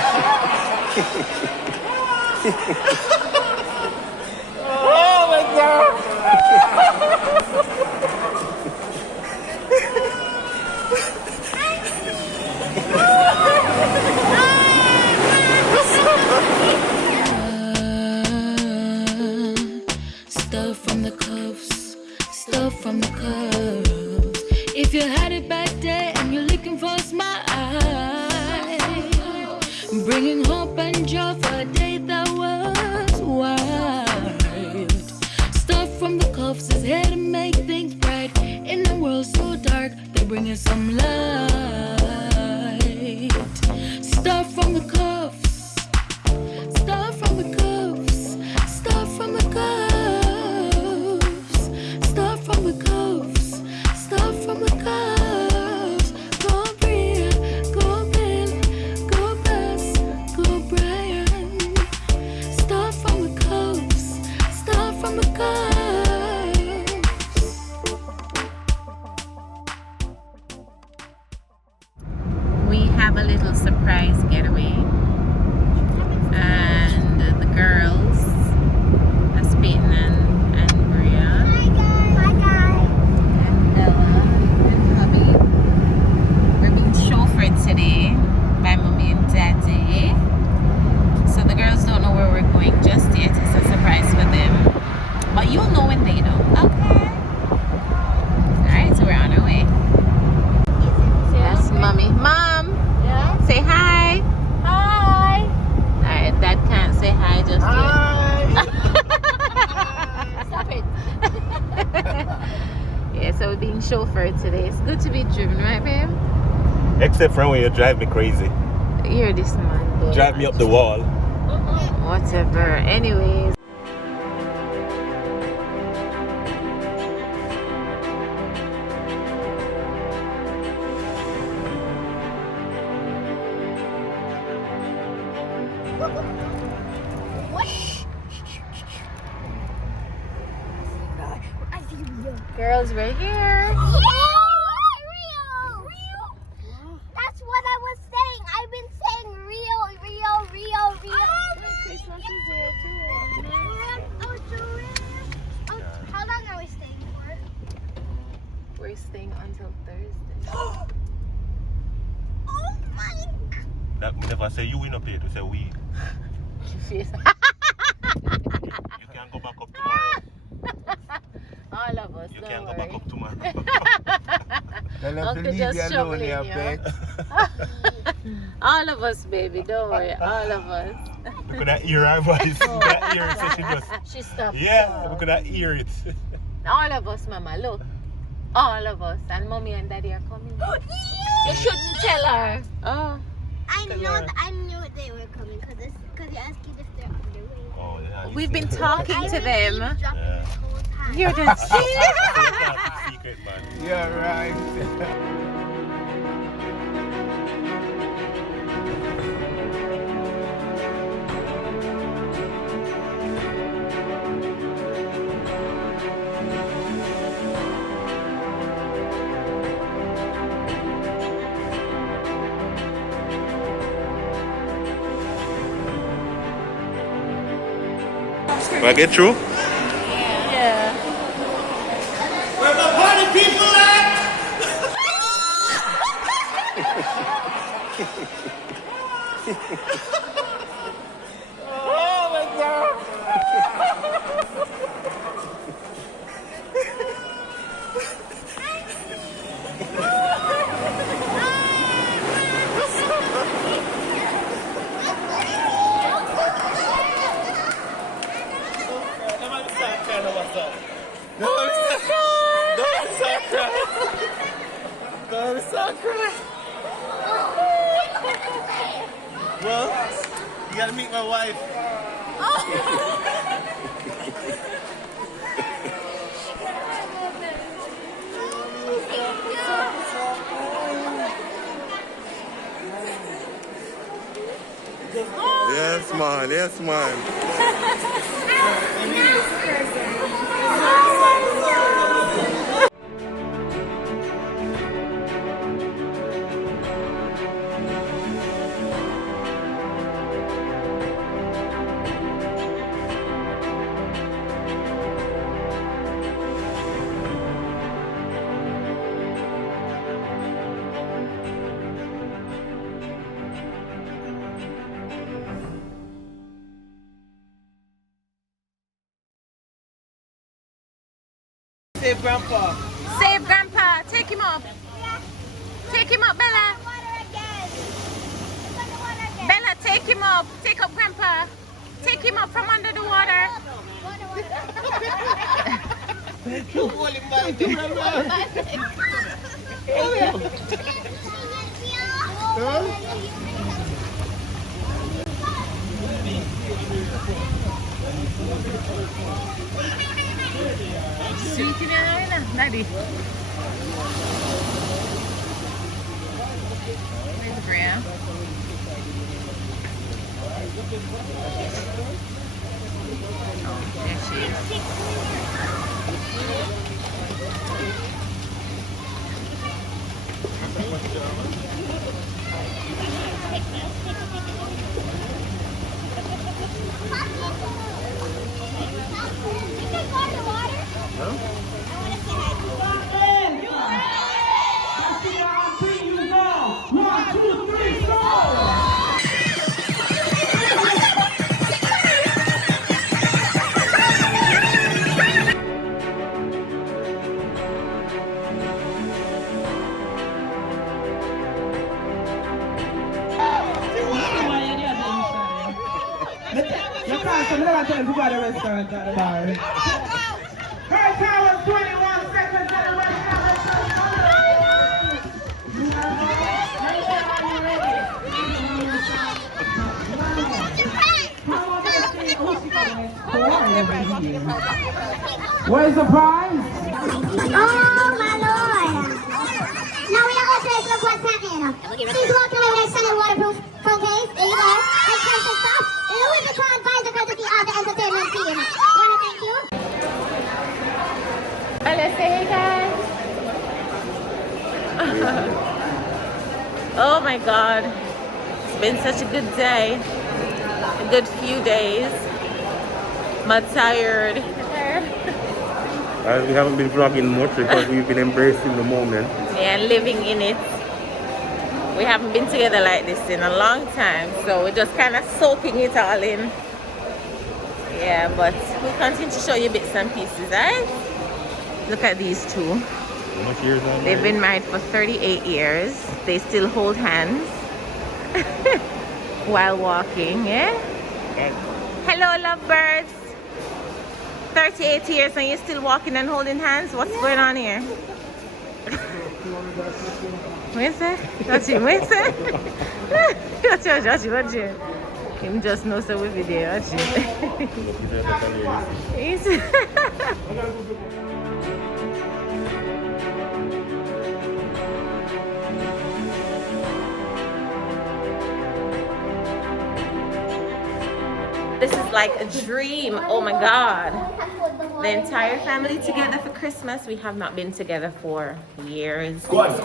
Oh my God! Stuff from the cuffs, stuff from the cuffs. If you had it back there and you're looking for a smile, bringing hope and joy for a day that was wild. Stuff from the cuffs is here to make things bright. In a world so dark, they're bringing some light. Stuff from the cuffs, stuff from the cuffs, stuff from the cuffs, stuff from the cuffs, stuff from the cuffs. Go Bria, go Ben, go Bess, go Brian. Stuff from the cuffs, stuff from the cuffs. We have a little surprise getaway, and the girls, Peyton and Bria, and Bella and Hubby, we're being chauffeured today by Mommy and Daddy. So the girls don't know where we're going just yet. It's a surprise for them, but you'll know when they know. Okay. Alright, so we're on our way. That's Mommy. Mom! Yeah? Say hi! Hi! Alright, Dad can't say hi just yet. Stop it! Yeah, so we're being chauffeured today. It's good to be driven, right, babe? Except for when you drive me crazy. You're this man, babe. Drive me up the wall. Whatever. Anyways. Girls, we're here. That's what I was saying. I've been saying Rio. Christmas is here too. How long are we staying for? We're staying until Thursday. Oh my God. That we never say you win up here to say we. You can go back up tomorrow. All of us. You don't can go worry. back up tomorrow. Uncle just struggling, you. All of us, baby. Don't worry. All of us. We could hear her voice. We could hear it, so she just. She stopped. Yeah, we could hear it. All of us, Mama. Look. All of us. And Mommy and Daddy are coming. You shouldn't tell her. Oh. I knew they were coming because you're asking if they're on their way. Oh, yeah, We've been talking to them. Yeah. You're the Secret, man. You're right. Will I get through? Yeah. Where the party people at? Oh my God! Well, you gotta meet my wife. Yes, man. Yes, man. save Grandpa. Save Grandpa. Take him up. Take him up, Bella. Bella, take him up. Take up Grandpa. Take him up from under the water. Thank you. Thank you very much. Sweet in there, Daddy. Where's Bria? Oh, there she is. You can't come never tell people at the restaurant at the bar. First hour, 21 seconds at the Where's the prize? Oh my lord! Now we are going to look what's happening. Please walk away with our sun and waterproof phone case. There you go. That's precious stuff. Louis Vuitton visor courtesy of the entertainment team. Wanna thank you? Let's say hey guys. Oh my god. It's been such a good day. A good few days. I'm tired. We haven't been vlogging much because we've been embracing the moment. Yeah, living in it. We haven't been together like this in a long time, so we're just kind of soaking it all in. Yeah, but we'll continue to show you bits and pieces, right? Look at these two. How much years on They've been married for 38 years. They still hold hands while walking, yeah? Hello, lovebirds. 38 years and you're still walking and holding hands? What's going on here? Where's that? Watch him, where's that? Watch him. Him just knows that we're video, watch him. This is like a dream. Oh my god. The entire family together for Christmas. We have not been together for years. Squad!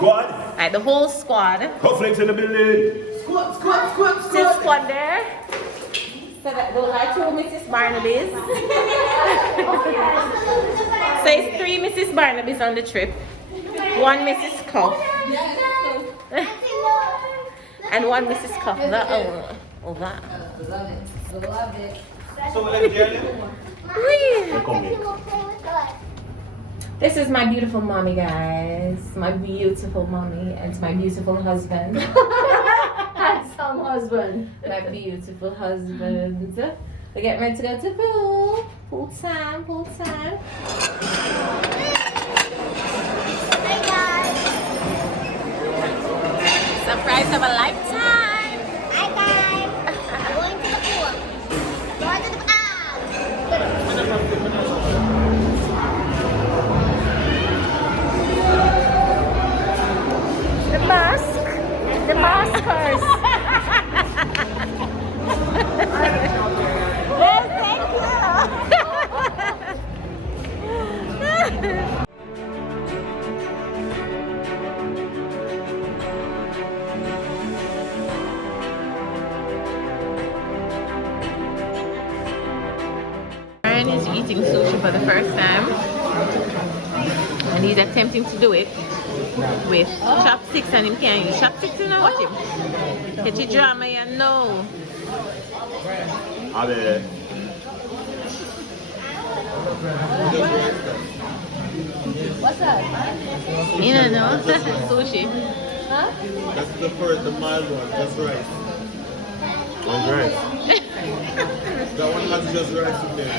Like the whole squad. Cufflinks in the building! Still squad there. So that those are 2 Mrs. Barnabys. So it's 3 Mrs. Barnabys on the trip. 1 Mrs. Cuff. And 1 Mrs. Cuff. Love it. So let me This is my beautiful mommy, guys. My beautiful mommy and my beautiful husband. Handsome husband. My beautiful husband. We're getting ready to go to pool. Pool time. Hey guys. Surprise of a lifetime. Hi guys. Going to the pool. Going to the The maskers. Yes, thank you. Aaron is eating sushi for the first time, and he's attempting to do it with chopsticks, and him can't use chopsticks, you know. Watch him. Get your drama, you know. What's that? You don't know? Sushi. Huh? That's the first, the mild one. That's rice. One rice. That one has just rice in there.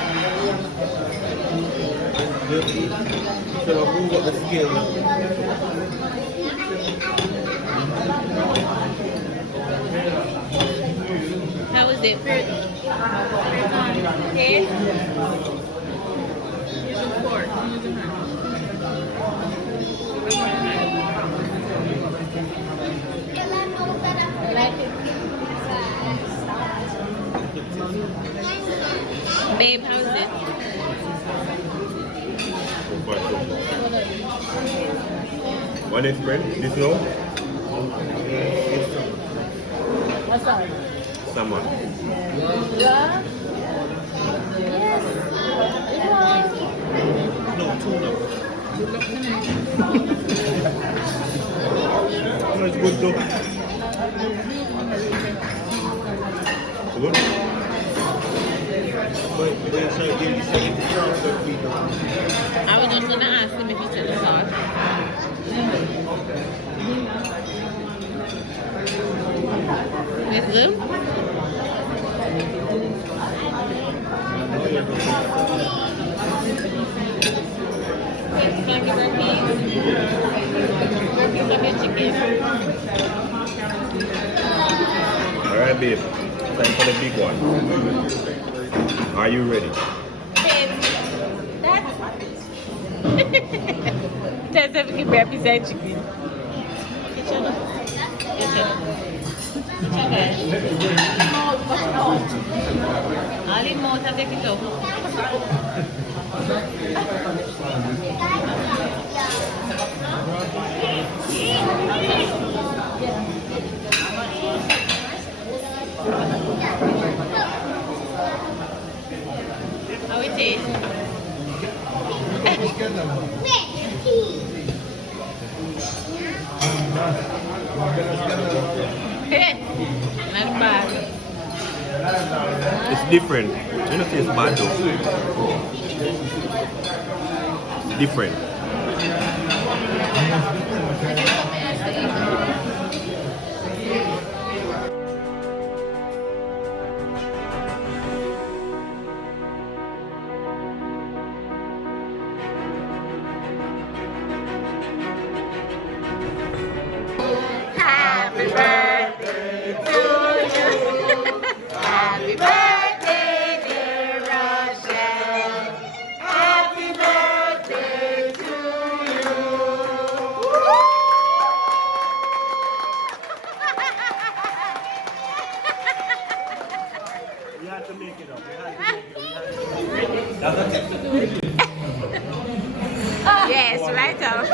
Just so I move up the scale now. How was it? Okay. Using fork. Using her. Like it. Babe, how is it? One is friend. This no? What's that? Someone. Yeah? Yes. No, tuna. No, it's good though. Good? But they say give you second chance of people. I was just gonna ask him if he took the sauce. It's good? Can I give her a piece? A piece of your chicken. Alright, babe. Time for the big one. Are you ready? That's have to give her a piece of chicken. It's your nose. It's your all in mouth, I'll take it off. How it tastes? Not bad. It's different. You know, it's bad though. It's different. Happy birthday to you. Happy birthday, dear Rochelle. Happy birthday to you. You have to make it up. Yes, right off.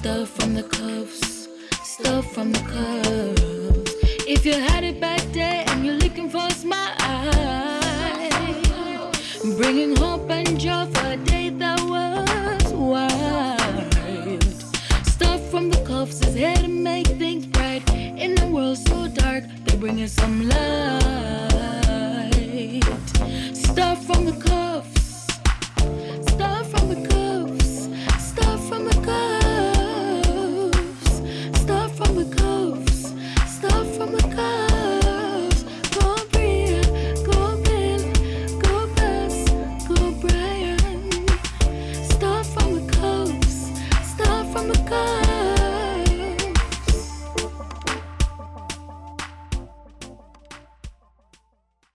Stuff from the cuffs, stuff from the cuffs. If you had it back there and you're looking for a smile, bringing hope and joy for a day that was wild. Stuff from the cuffs is here to make things bright. In a world so dark, they're bringing some light.